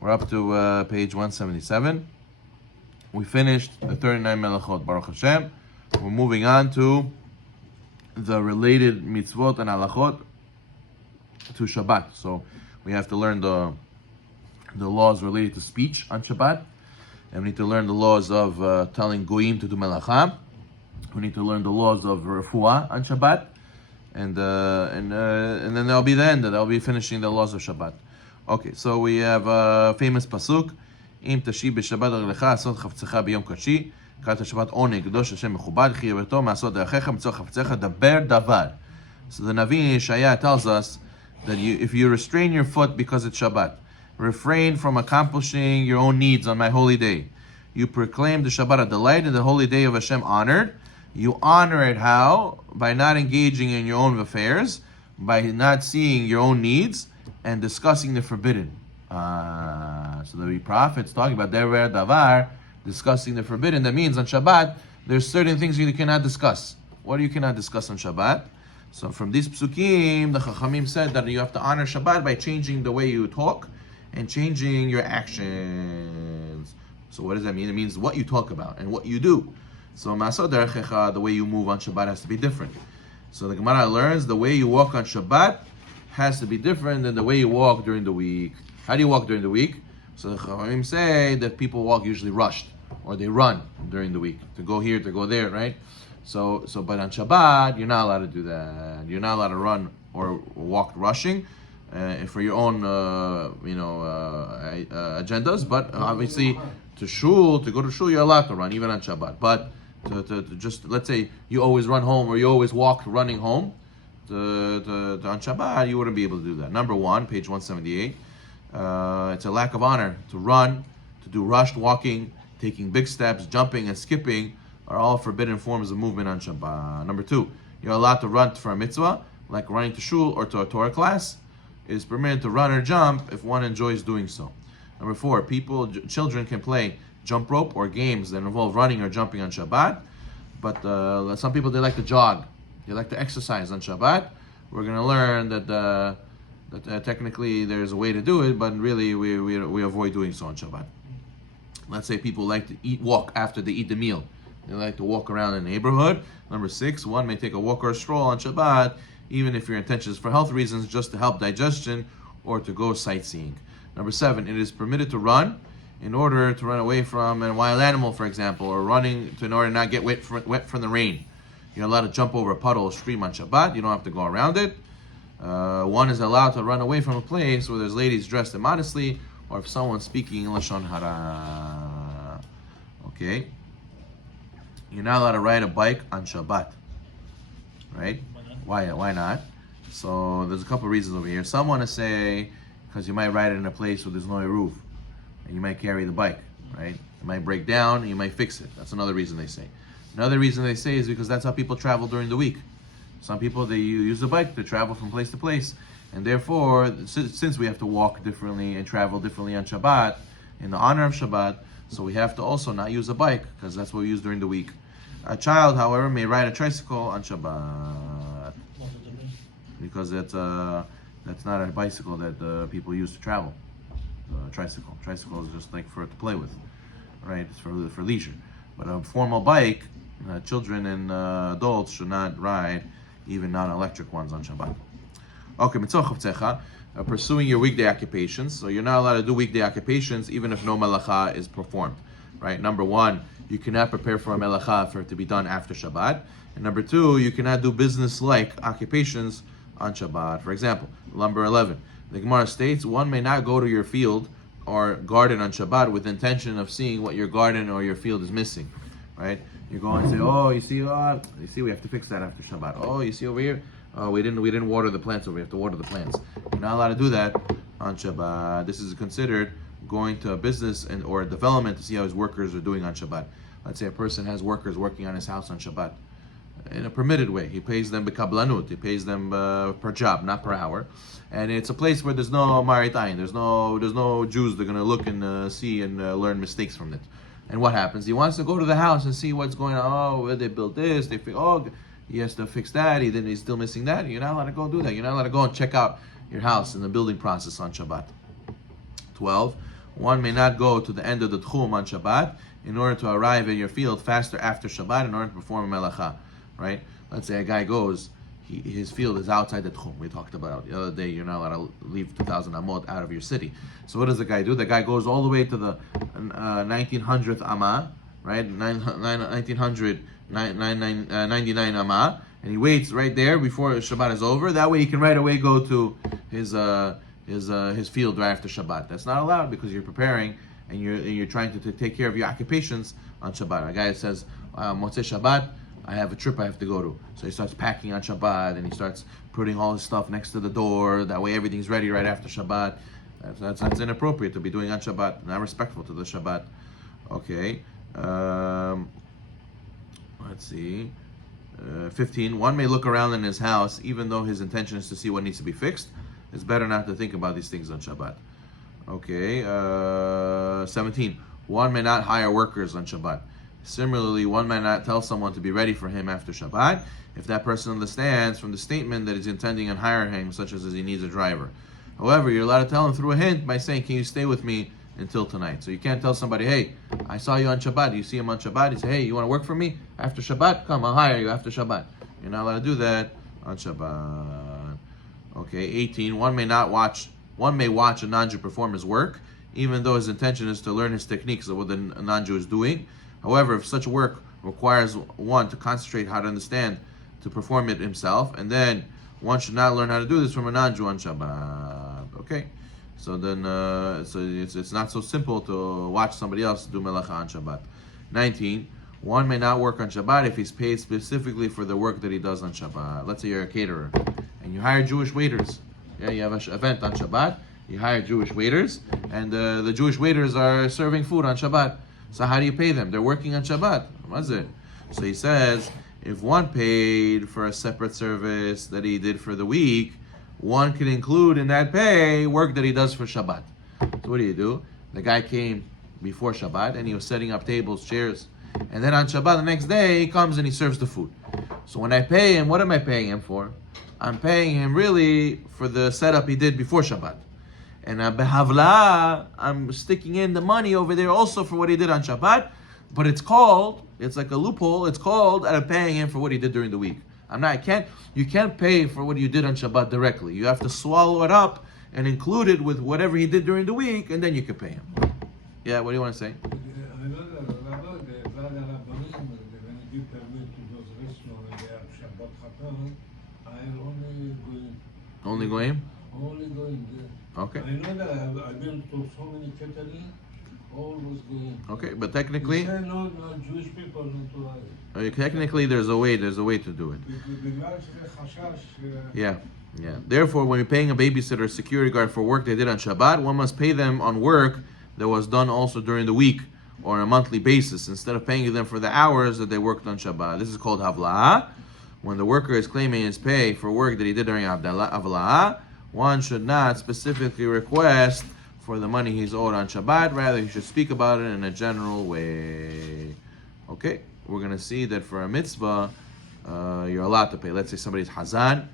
We're up to page 177. We finished the 39 melachot, Baruch Hashem. We're moving on to the related mitzvot and halachot to Shabbat. So we have to learn the laws related to speech on Shabbat, and we need to learn the laws of telling goyim to do melacha. We need to learn the laws of refuah on Shabbat, and then that'll be the end. That'll be finishing the laws of Shabbat. Okay, so we have a famous pasuk: Im tashi b'Shabbat רגלך asot חפצך ביום קדשי, קראת Shabbat עונג קדוש השם מכובד, כי יברתו מעשות דרכיך מצוא חפצך דבר דבר. So the Navi Yeshaya tells us that if you restrain your foot because it's Shabbat, refrain from accomplishing your own needs on my holy day, you proclaim the Shabbat a delight and the holy day of Hashem honored. You honor it how? By not engaging in your own affairs, by not seeing your own needs, and discussing the forbidden. So the prophet's talking about dever davar, discussing the forbidden. That means on Shabbat, there's certain things you cannot discuss. What do you cannot discuss on Shabbat? So from these psukim, the Chachamim said that you have to honor Shabbat by changing the way you talk and changing your actions. So what does that mean? It means what you talk about and what you do. So Masad Derechecha, the way you move on Shabbat has to be different. So the Gemara learns the way you walk on Shabbat has to be different than the way you walk during the week. How do you walk during the week? So the Chachamim say that people walk usually rushed, or they run during the week, to go here, to go there, right? So but on Shabbat, you're not allowed to do that. You're not allowed to run or walk rushing for your own, agendas. But obviously, to go to shul, you're allowed to run even on Shabbat. But to just, let's say you always run home or you always walk running home, on Shabbat, you wouldn't be able to do that. Number one, page 178. It's a lack of honor to run, to do rushed walking, taking big steps, jumping and skipping are all forbidden forms of movement on Shabbat. Number two, you're allowed to run for a mitzvah, like running to shul or to a Torah class. It is permitted to run or jump if one enjoys doing so. Number four, children can play jump rope or games that involve running or jumping on Shabbat. But some people, they like to jog. They like to exercise on Shabbat. We're going to learn that technically there's a way to do it, but really we avoid doing so on Shabbat. Let's say people like to walk after they eat the meal. They like to walk around the neighborhood. Number six, one may take a walk or a stroll on Shabbat, even if your intention is for health reasons, just to help digestion or to go sightseeing. Number seven, it is permitted to run in order to run away from a wild animal, for example, or running in order to not get wet from the rain. You're allowed to jump over a puddle or stream on Shabbat. You don't have to go around it. One is allowed to run away from a place where there's ladies dressed immodestly, or if someone's speaking Lashon Hara. Okay. You're not allowed to ride a bike on Shabbat. Right? Why not? So there's a couple of reasons over here. Some want to say because you might ride it in a place where there's no roof, and you might carry the bike, right? It might break down, and you might fix it. That's another reason they say. Another reason they say is because that's how people travel during the week. Some people, they use the bike to travel from place to place, and therefore, since we have to walk differently and travel differently on Shabbat, in the honor of Shabbat, so we have to also not use a bike, because that's what we use during the week. A child, however, may ride a tricycle on Shabbat, because that's not a bicycle that people use to travel. Tricycle is just like to play with, right? It's for leisure. But a formal bike, children and adults should not ride, even non-electric ones on Shabbat. Okay, mitzvah chavtzecha, pursuing your weekday occupations. So you're not allowed to do weekday occupations even if no melacha is performed, right? Number one, you cannot prepare for a melacha for it to be done after Shabbat. And number two, you cannot do business-like occupations on Shabbat. For example, number 11, the Gemara states, one may not go to your field or garden on Shabbat with intention of seeing what your garden or your field is missing, right? You go and say, you see, we have to fix that after Shabbat. Oh, you see over here, we didn't water the plants over here. We have to water the plants. You're not allowed to do that on Shabbat. This is considered going to a business or a development to see how his workers are doing on Shabbat. Let's say a person has workers working on his house on Shabbat in a permitted way. He pays them b'kablanut. He pays them per job, not per hour. And it's a place where there's no marit ayin. There's no Jews that are going to look and see and learn mistakes from it. And what happens? He wants to go to the house and see what's going on. Oh, they built this. He has to fix that. He's still missing that. You're not allowed to go do that. You're not allowed to go and check out your house in the building process on Shabbat. 12. one may not go to the end of the tchum on Shabbat in order to arrive at your field faster after Shabbat in order to perform a melacha, right? Let's say a guy goes, his field is outside the tchum. We talked about the other day, you're not allowed to leave 2,000 amot out of your city. So what does the guy do? The guy goes all the way to the 1900th amah, right? 99 amah, and he waits right there before Shabbat is over. That way he can right away go to his field right after Shabbat. That's not allowed because you're preparing and you're trying to take care of your occupations on Shabbat. A guy says, Motzei Shabbat, I have a trip I have to go to. So he starts packing on Shabbat and he starts putting all his stuff next to the door. That way everything's ready right after Shabbat. That's inappropriate to be doing on Shabbat. Not respectful to the Shabbat. Okay. Let's see. 15. One may look around in his house even though his intention is to see what needs to be fixed. It's better not to think about these things on Shabbat. Okay. 17. One may not hire workers on Shabbat. Similarly, one may not tell someone to be ready for him after Shabbat if that person understands from the statement that he's intending on hiring him, such as he needs a driver. However, you're allowed to tell him through a hint by saying, can you stay with me until tonight? So you can't tell somebody, hey, I saw you on Shabbat. You see him on Shabbat. You say, hey, you want to work for me after Shabbat? Come, I'll hire you after Shabbat. You're not allowed to do that on Shabbat. Okay, 18. One may watch a non-Jew perform his work, even though his intention is to learn his techniques of what the non-Jew is doing. However, if such work requires one to concentrate how to understand, to perform it himself, and then one should not learn how to do this from a non-Jew on Shabbat. Okay, so then it's not so simple to watch somebody else do melacha on Shabbat. 19. One may not work on Shabbat if he's paid specifically for the work that he does on Shabbat. Let's say you're a caterer and you hire Jewish waiters. Yeah, you have an event on Shabbat. You hire Jewish waiters, and the Jewish waiters are serving food on Shabbat. So how do you pay them? They're working on Shabbat. What's it? So he says, if one paid for a separate service that he did for the week, one can include in that pay work that he does for Shabbat. So what do? The guy came before Shabbat and he was setting up tables, chairs. And then on Shabbat, the next day, he comes and he serves the food. So when I pay him, what am I paying him for? I'm paying him really for the setup he did before Shabbat. And behavla, I'm sticking in the money over there also for what he did on Shabbat, but it's like a loophole. It's called I'm paying him for what he did during the week. You can't pay for what you did on Shabbat directly. You have to swallow it up and include it with whatever he did during the week, and then you can pay him. Yeah, what do you want to say? I know that when I give permit to those restaurants, they have Shabbat Chatar, I'm only going. Only going there. Okay. I know that I've been to so many catering, always going. Okay, but technically, no, Jewish people not to technically, there's a way to do it. Yeah. Therefore, when you're paying a babysitter or security guard for work they did on Shabbat, one must pay them on work that was done also during the week or on a monthly basis, instead of paying them for the hours that they worked on Shabbat. This is called havla. When the worker is claiming his pay for work that he did during havla, one should not specifically request for the money he's owed on Shabbat. Rather, he should speak about it in a general way. Okay, we're going to see that for a mitzvah, you're allowed to pay. Let's say somebody's hazan.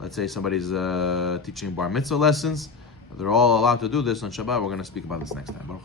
Let's say somebody's teaching bar mitzvah lessons. They're all allowed to do this on Shabbat. We're going to speak about this next time.